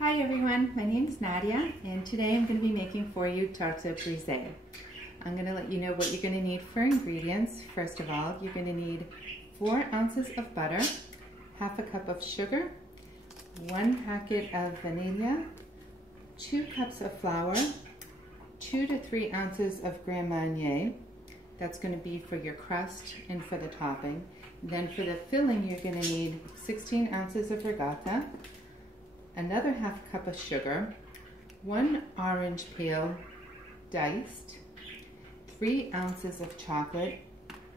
Hi everyone, my name is Nadia and today I'm going to be making for you tarte brisée. I'm going to let you know what you're going to need for ingredients. First of all, you're going to need 4 ounces of butter, half a cup of sugar, 1 packet of vanilla, 2 cups of flour, 2 to 3 ounces of Grand Marnier. That's going to be for your crust and for the topping. Then for the filling, you're going to need 16 ounces of regatta, another half cup of sugar, 1 orange peel diced, 3 ounces of chocolate,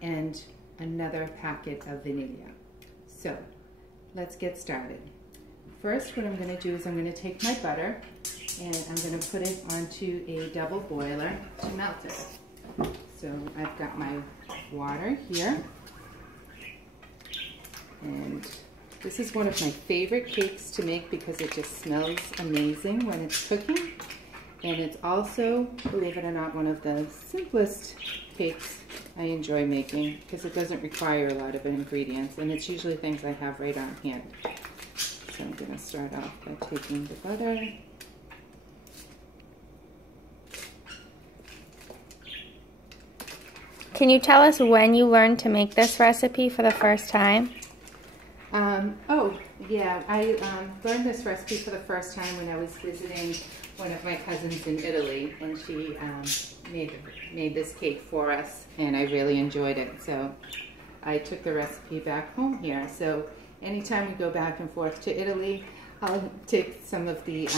and another packet of vanilla. So let's get started. First, what I'm going to do is I'm going to take my butter and I'm going to put it onto a double boiler to melt it. So I've got my water here, and this is one of my favorite cakes to make because it just smells amazing when it's cooking. And it's also, believe it or not, one of the simplest cakes I enjoy making because it doesn't require a lot of ingredients, and it's usually things I have right on hand. So I'm going to start off by taking the butter. Can you tell us when you learned to make this recipe for the first time? I learned this recipe for the first time when I was visiting one of my cousins in Italy, and she made this cake for us, and I really enjoyed it. So I took the recipe back home here. So anytime we go back and forth to Italy, I'll take some of the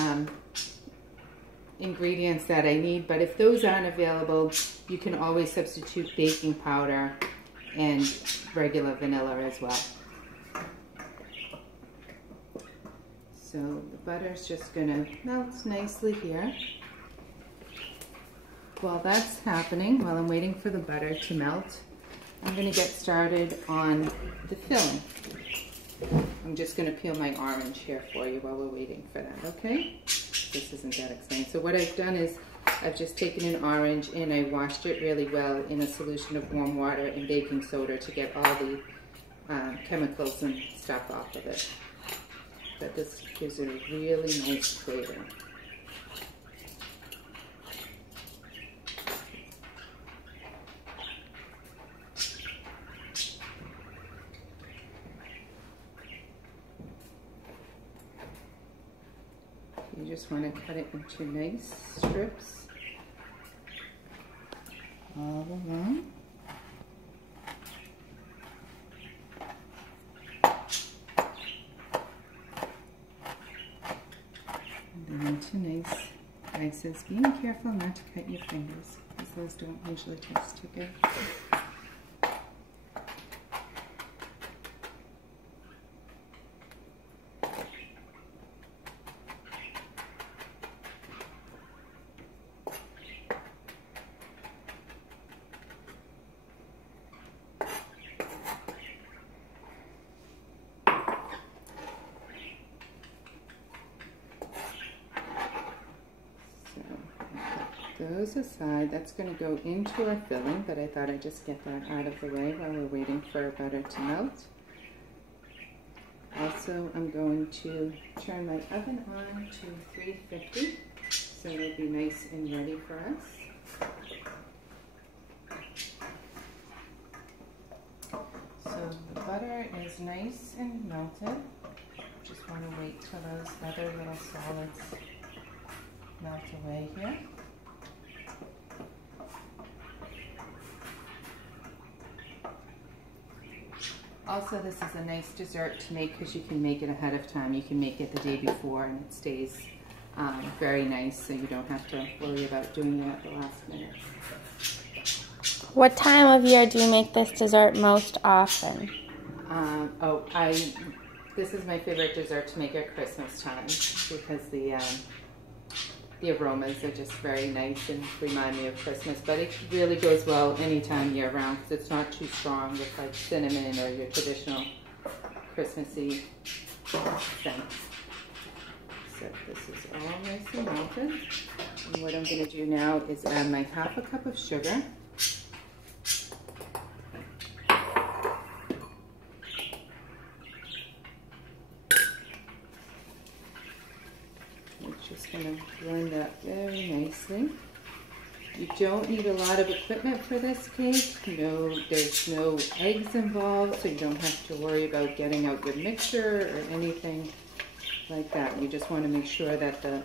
ingredients that I need, but if those aren't available, you can always substitute baking powder and regular vanilla as well. So the butter's just gonna melt nicely here. While that's happening, while I'm waiting for the butter to melt, I'm gonna get started on the filling. I'm just gonna peel my orange here for you while we're waiting for that, okay? This isn't that exciting. So what I've done is I've just taken an orange and I washed it really well in a solution of warm water and baking soda to get all the chemicals and stuff off of it. But this gives it a really nice flavor. You just want to cut it into nice strips all along. And then into nice slices. Being careful not to cut your fingers, because those don't usually taste too good. Those aside, that's going to go into our filling, but I thought I'd just get that out of the way while we're waiting for our butter to melt. Also, I'm going to turn my oven on to 350, so it'll be nice and ready for us. So the butter is nice and melted. Just want to wait till those other little solids melt away here. Also, this is a nice dessert to make because you can make it ahead of time. You can make it the day before and it stays very nice, so you don't have to worry about doing it at the last minute. What time of year do you make this dessert most often? This is my favorite dessert to make at Christmas time because the aromas are just very nice and remind me of Christmas, but it really goes well anytime year round because it's not too strong with like cinnamon or your traditional Christmassy scents. So this is all nice and melted. And what I'm going to do now is add my half a cup of sugar. We're just going to blend that very nicely. You don't need a lot of equipment for this cake. There's no eggs involved, so you don't have to worry about getting out your mixer or anything like that. You just want to make sure that the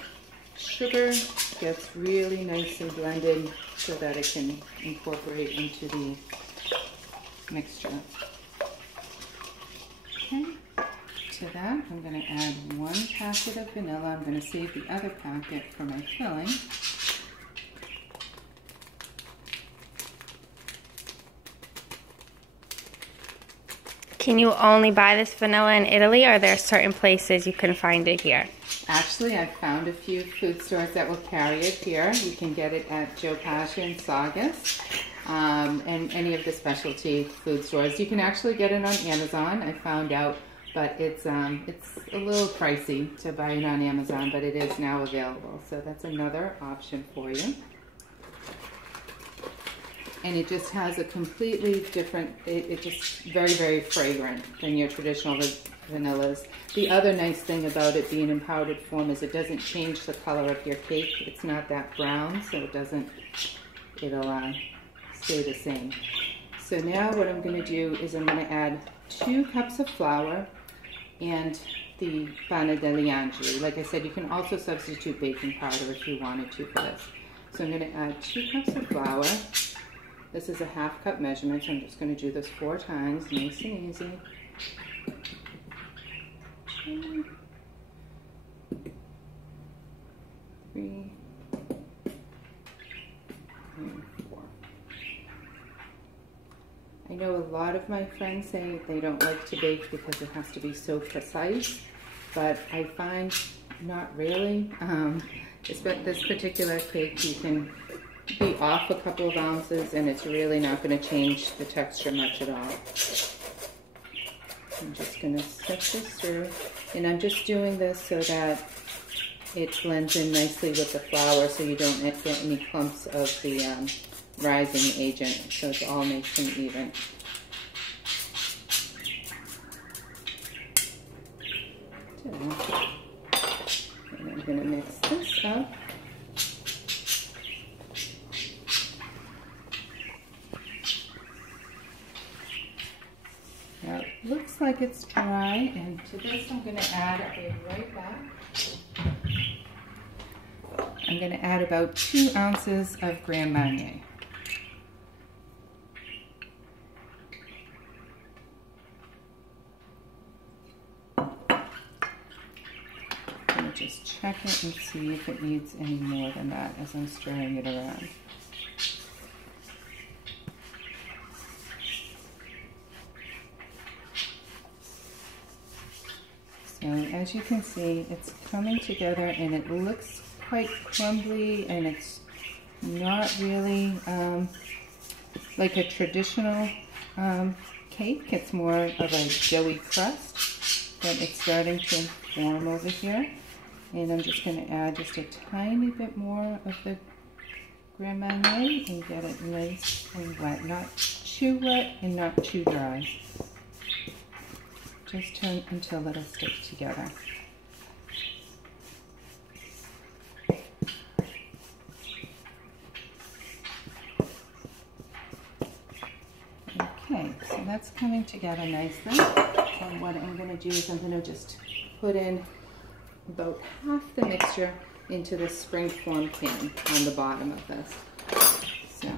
sugar gets really nicely blended so that it can incorporate into the mixture. Okay, to that I'm going to add 1 packet of vanilla. I'm going to save the other packet for my filling. Can you only buy this vanilla in Italy, or are there certain places you can find it here? Actually, I've found a few food stores that will carry it here. You can get it at Joe Pasha and Saugus, and any of the specialty food stores. You can actually get it on Amazon, I found out, but it's a little pricey to buy it on Amazon, but it is now available. So that's another option for you. And it just has a completely different, it's just very, very fragrant than your traditional vanillas. The other nice thing about it being in powdered form is it doesn't change the color of your cake. It's not that brown, so it'll stay the same. So now what I'm going to do is I'm going to add 2 cups of flour and the pane degli angeli. Like I said, you can also substitute baking powder if you wanted to for this. So I'm going to add 2 cups of flour. This is a 1/2 cup measurement, so I'm just going to do this 4 times, nice and easy. 2, 3, and 4. I know a lot of my friends say they don't like to bake because it has to be so precise, but I find not really. This particular cake, you can be off a couple of ounces and it's really not going to change the texture much at all. I'm just going to set this through, and I'm just doing this so that it blends in nicely with the flour so you don't get any clumps of the rising agent, so it's all nice and even. And I'm going to mix this up. Now it looks like it's dry, and to this I'm going to add, I'll be right back. I'm going to add about 2 ounces of Grand Marnier. I'm going to just check it and see if it needs any more than that as I'm stirring it around. So as you can see, it's coming together and it looks quite crumbly, and it's not really like a traditional cake. It's more of a doughy crust, but it's starting to form over here. And I'm just going to add just a tiny bit more of the Grand Marnier and get it nice and wet. Not too wet and not too dry. Just turn until it'll stick together. Okay, so that's coming together nicely. And what I'm going to do is I'm going to just put in about half the mixture into the spring-form pan on the bottom of this. So.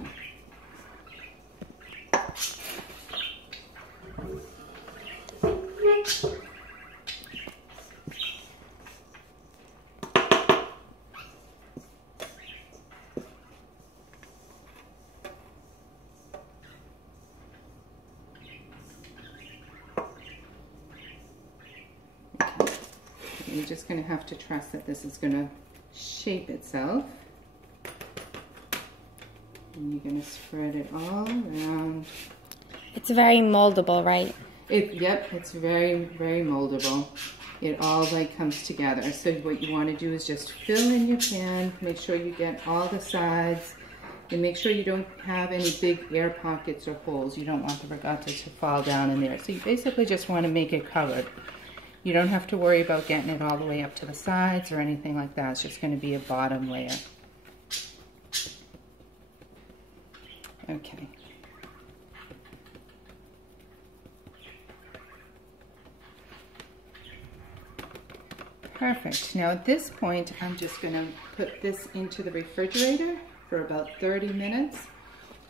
You're just going to have to trust that this is going to shape itself. And you're going to spread it all around. It's very moldable, right? Yep, it's very, very moldable. It all like comes together. So what you want to do is just fill in your pan, make sure you get all the sides, and make sure you don't have any big air pockets or holes. You don't want the ricotta to fall down in there. So you basically just want to make it covered. You don't have to worry about getting it all the way up to the sides or anything like that. It's just going to be a bottom layer. Okay. Perfect. Now at this point, I'm just going to put this into the refrigerator for about 30 minutes,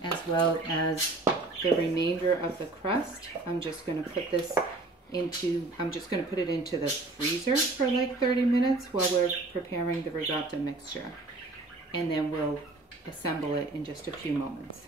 as well as the remainder of the crust. I'm just going to put this into, I'm just going to put it into the freezer for like 30 minutes while we're preparing the ricotta mixture. And then we'll assemble it in just a few moments.